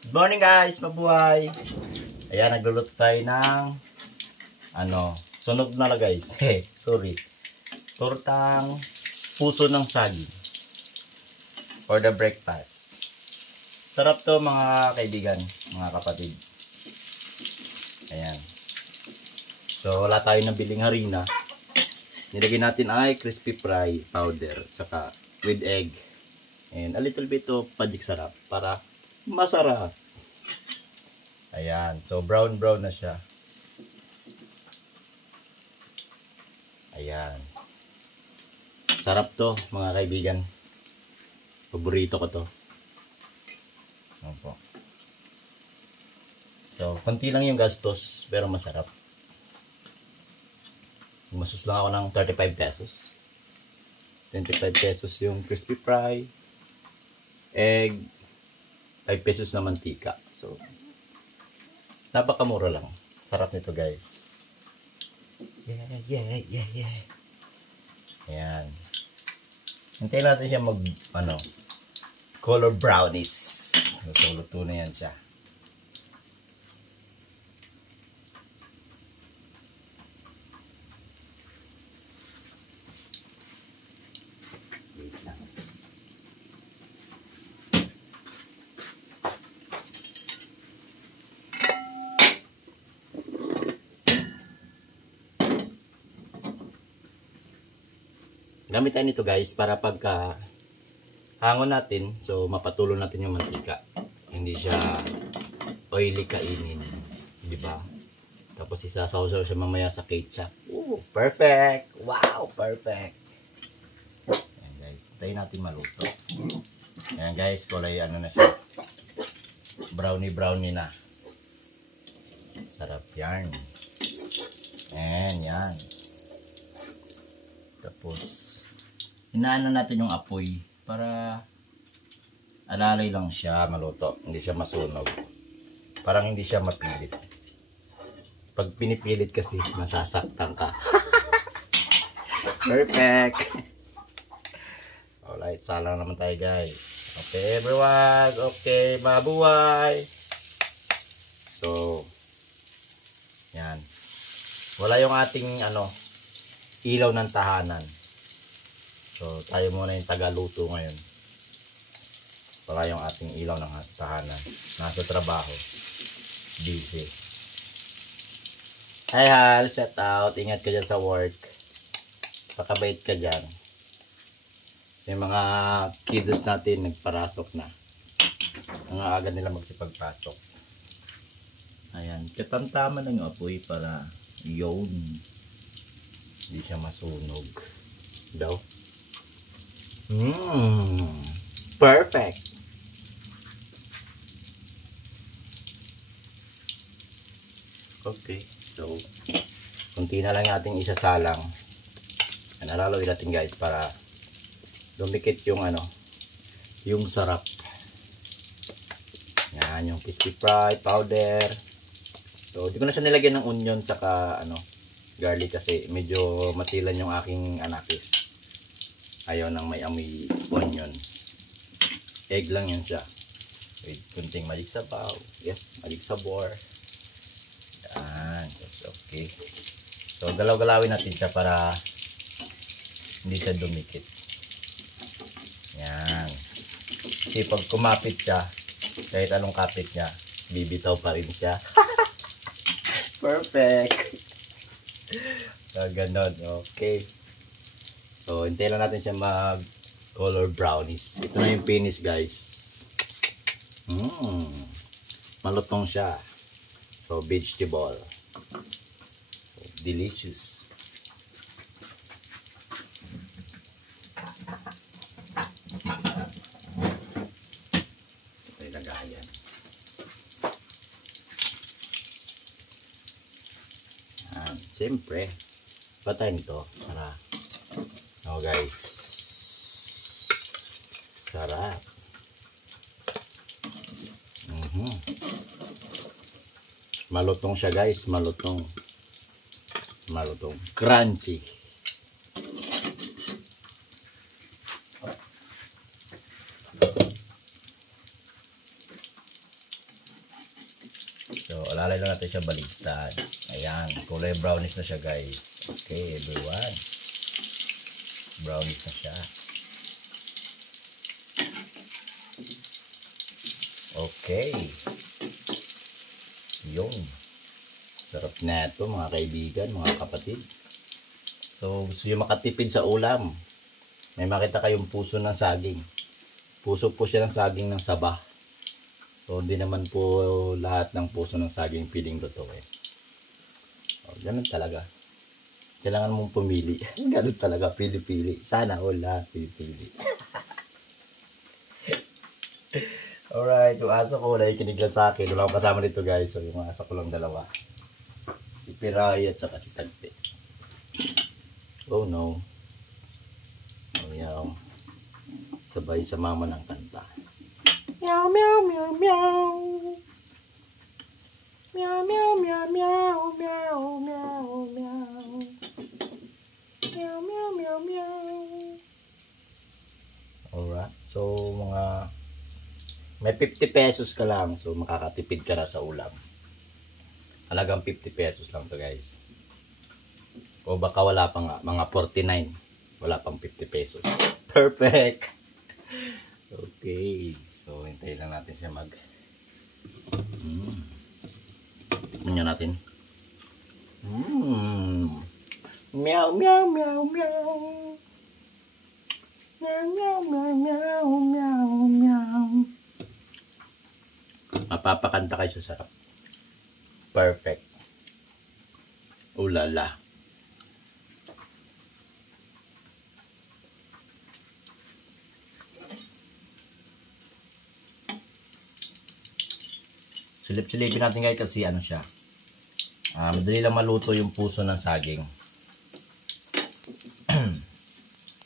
Good morning guys, mabuhay. Ayan, nagluluto tayo ng sunog na lang guys. Sorry. Tortang puso ng saging for the breakfast. Sarap to mga kaibigan, mga kapatid. Ayan. So wala tayo nabiling harina. Nilagyan natin ay crispy fry powder saka with egg and a little bit of padik sarap para masarap. Ayan, so brown na siya. Ayan. Sarap to mga kaibigan. Paborito ko to. Opo. So, konti lang yung gastos pero masarap. Gumastos lang ako ng 35 pesos. 25 pesos yung crispy fry. Egg. 5 pesos na mantika. So, napakamura lang. Sarap nito guys. Yeah. Ayan. Hintayin natin siya mag, color brownies. Luto na yan siya. Gamit tayo nito guys para pagka hangon natin, so mapatulo natin yung mantika. Hindi siya oily kainin, di ba? Tapos isasawsaw siya mamaya sa ketchup. Ooh, perfect! Wow, perfect! Ayan guys, tayo natin maluto. Ayan guys, kulay na siya. Brownie na. Sarap yan. Ayan, yan. Tapos inaano natin yung apoy para alalay lang siya maluto, hindi siya masunog. Parang hindi siya mapilit. Pag pinipilit kasi masasaktan ka. Perfect. Alright, salang naman tayo guys. Okay everyone, okay, mabuhay. So yan. Wala yung ating ilaw ng tahanan. So, tayo muna yung tagaluto ngayon. Para yung ating ilaw ng tahanan. Nasa trabaho. Busy. Hi Hal, shout out. Ingat ka dyan sa work. Pakabait ka dyan. Yung mga kiddos natin nagparasok na. Ang aga nila magsipagpasok. Ayan. Katamtaman ng apoy para yun. Hindi siya masunog. Daw. Perfect. Okay, so kunti na lang nating isasalang. Nalalawin natin guys para lumikit yung yung sarap. Yan yung crispy fry powder. So di ko na siya nilagyan ng onion saka garlic kasi medyo masilan yung aking anakis. Ayaw nang may amoy onion. Egg lang yun siya. With kunting magic sabaw. Yes, magic sabor. Yan. That's okay. So, galaw-galawin natin siya para hindi siya dumikit. Yan. Kasi pag kumapit siya, kahit anong kapit niya, bibitaw pa rin siya. Perfect. So, ganon. Okay. So, hintayin lang natin siya mag-color brownies. Ito na yung finish, guys. Malutong siya. So, vegetable. So, delicious. Ito yung lagayan. Siyempre, patayin ito. Para guys, sarap. Malutong siya guys, malutong crunchy. So, alalay lang natin siya baligtad. Ayan, kulay brownish na siya guys. Okay, everyone. Brownish na siya. Okay. Yun. Sarap na ito mga kaibigan, mga kapatid. So, gusto nyo makatipid sa ulam. May makita kayong puso ng saging. Puso po siya ng saging ng Sabah. So, hindi naman po lahat ng puso ng saging piling lutuin. So, ganun talaga. Kailangan mong pumili. Ganun talaga, pili-pili. Sana lahat pili-pili. Alright, yung aso ko wala ikinig lang sa akin. Wala akong kasama dito guys. So, yung aso ko lang dalawa. Si Piray at saka si Tagte. Oh no. Oh, yeah. Sabay sa mama ng kanta. Meow, meow, meow, meow. Meow, meow, meow, meow, meow, meow, meow. Meow, meow, meow, meow. Alright. So, may 50 pesos ka lang. So, makakatipid ka na sa ulam. Halagang 50 pesos lang to guys. O baka wala pa nga. Mga 49. Wala pang 50 pesos. Perfect! Okay. So, hintayin lang natin siya Tikman nyo natin. Meow, meow, meow, meow. Meow, meow, meow, meow, meow, meow. Mapapakanta kayo sa sarap. Perfect. Ulala. Silip-silipin natin guys kasi ano siya. Madali lang maluto yung puso ng saging.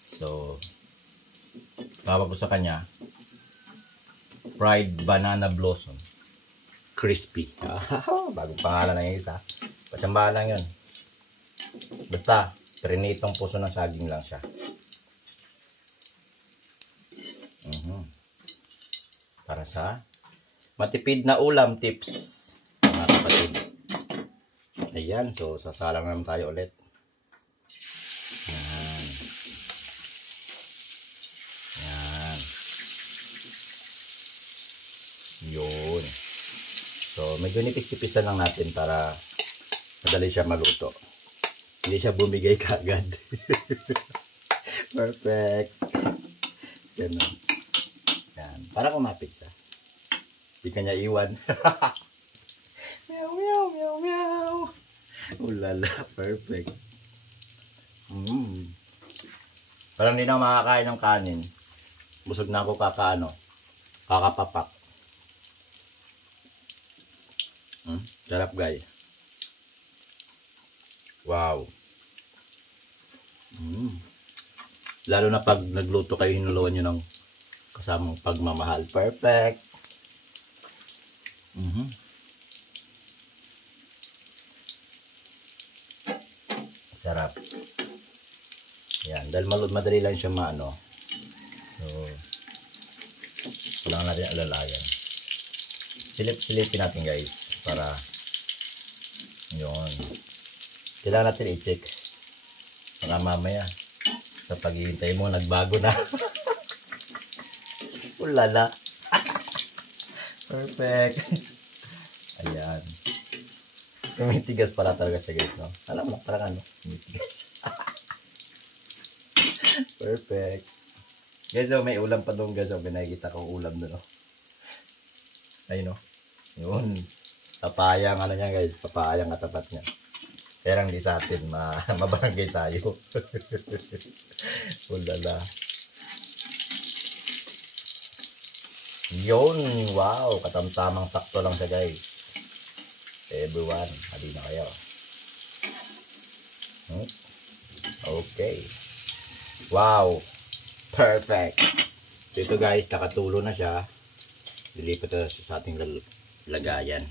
So, tawag ko sa kanya, fried banana blossom. Crispy. Bagong pangalan na yung isa. Patsambahan lang yun. Basta, prinitong puso ng saging lang siya. Para sa matipid na ulam tips, mga kapatid. Ayan, so sasalang naman tayo ulit. Ayan. Ayan. Yun. So, medyo nipis-tipisan lang natin para madali siya maluto. Hindi siya bumigay kaagad. Perfect. Ganun. Ayan. Para kumapit siya. Hindi kanya iwan. Meow, meow, meow, meow. Ulala, perfect. Parang hindi na makakain ng kanin. Busog na ako kakapapak. Sarap guys. Wow. Lalo na pag nagluto kayo, hinuluan nyo ng kasamang pagmamahal. Perfect. Sarap. Yan, dahil madali lang siya maano. So, kailangan natin alalayan. Silip-silipin natin guys para yun. Kailangan natin i-check. Para mamaya sa paghihintay mo nagbago na. Ulala. Perfect. Ayan. Tumitigas pala talaga siya guys, no? Alam mo, parang ano? Tumitigas. Perfect. Guys, oh, may ulam pa doon guys. Oh, binakita ko ulam doon, no? Ayun, no? Yun. Papayang ano niya guys. Papayang katapat niya. Kaya lang di sa atin. Mabarangay tayo. Ulala. Yun, wow, katamtamang sakto lang siya guys. Everyone, hali na kayo. Okay. Wow, perfect. So ito guys, nakatulo na siya. Dilipat na sa ating lagayan.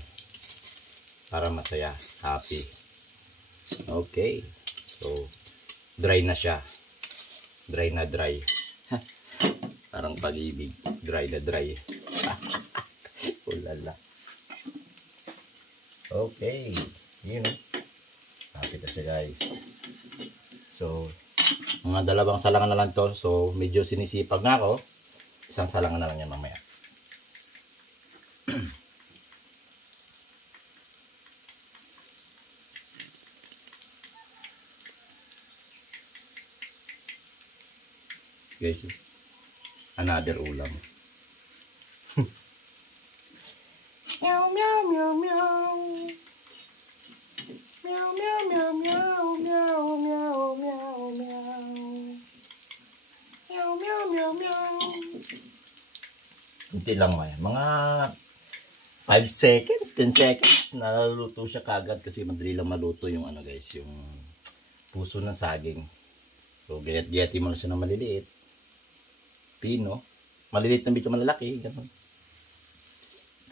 Para masaya, happy. Okay. So, dry na siya. Dry na dry. Parang pag-ibig. Dry na dry. Ulala. Okay. Yun o. Kapit na siya guys. So, mga dalawang salangan na lang to. So, medyo sinisipag na ako. Isang salangan na lang yan mamaya. Guys, another ulam. Meow, meow, meow, meow. Meow, meow, meow, meow, meow, meow, meow, meow. Meow, meow, meow, meow. Kunti lang mga 5 seconds, 10 seconds, naluluto siya kagad kasi madali lang maluto yung ano guys, yung puso ng saging. So, gayat-gayati mo na siya ng maliliit. Pino. Maliliit na medyo malalaki. Ganun.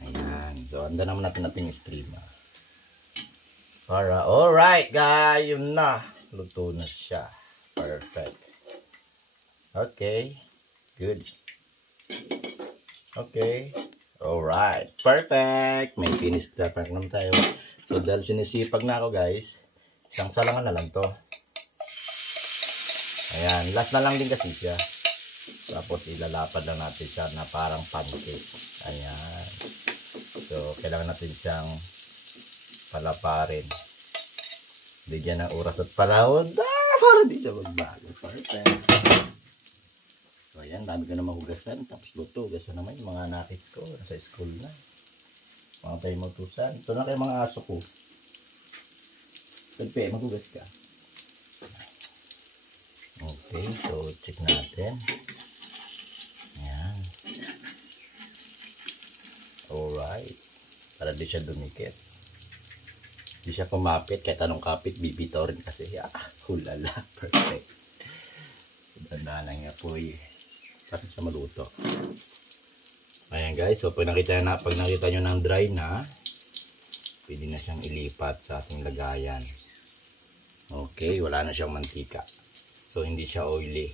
Ayan. So, handa naman natin yung streamer. Alright guys, yun na. Luto na siya. Perfect. Okay. Good. Okay. Alright. Perfect. May finish na naman tayo. So, dahil sinisipag na ako guys, isang salangan na lang to. Ayan. Last na lang din kasi siya. Tapos ilalapad lang natin siya na parang pancake. Ayan. So, kailangan natin siyang palaparin. Bigyan ng oras at panahon. Para di siya magbago. Perfect. So, ayan. Dami ko na mahugasan. Tapos luto. Hugasan naman yung mga nakits ko. Nasa school na. Mga tayo magutusan. Ito na kayo mga aso ko. Pagpe, maghugas ka. Okay. So, check natin. Ayan. Alright. Para di siya dumikit. Di siya kumapit. Kahit anong kapit, bibitaw rin kasi. Hulala. Perfect. Ganda lang nga po eh. Para siya maluto. Ayan guys. So pag nakita nyo ng dry na, pwede na siyang ilipat sa ating lagayan. Okay. Wala na siyang mantika. So hindi siya oily.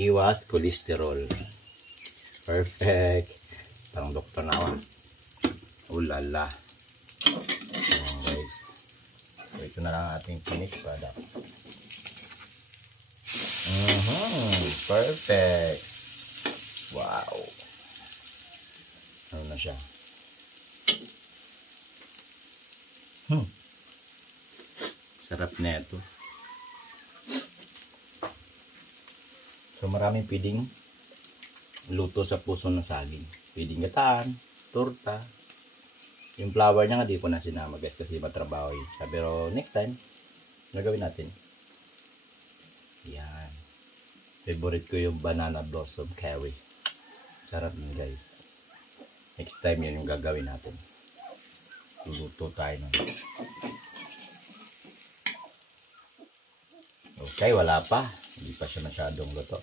Iwas cholesterol. Perfect. Parang doktor na ako. Ulala. Ayan guys. So ito na lang ating finished product. Perfect. Wow. Ano na siya? Sarap na ito. So maraming pwedeng luto sa puso ng saging. Pwedeng gataan, torta. Yung flour niya nga di ko na sinama guys kasi matrabaho yun siya. Pero next time, nagawin natin. Yan. Favorite ko yung banana blossom curry. Sarap yun guys. Next time yun yung gagawin natin. Luluto tayo nun. Okay, wala pa. Hindi pa siya masyadong luto.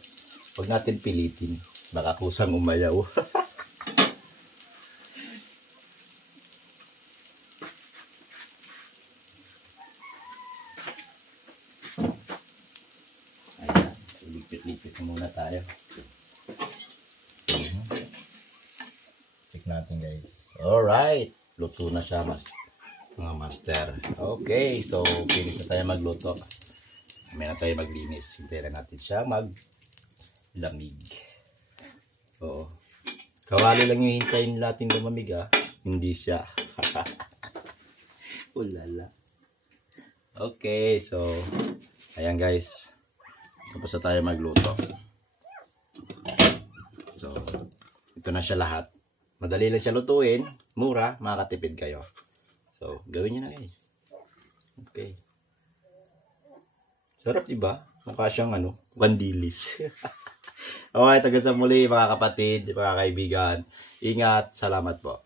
Huwag natin pilitin. Baka kusang umayaw. Ayan. Lipit-lipit muna tayo. Check natin guys. Alright. Luto na siya mga master. Okay. So, finish na tayo magluto. May na tayo maglinis. Hintayin natin siya maglamig. Oo. Kawali lang yung hintayin natin lumamig ah. Hindi siya. Ulala. Okay. So, ayan guys. Tapos na tayo magluto. So, ito na siya lahat. Madali lang siya lutuin. Mura. Makakatipid kayo. So, gawin nyo na guys. Okay. Sarap diba? Mukha siyang kandilis. Okay, taga sa muli mga kapatid, mga kaibigan. Ingat, salamat po.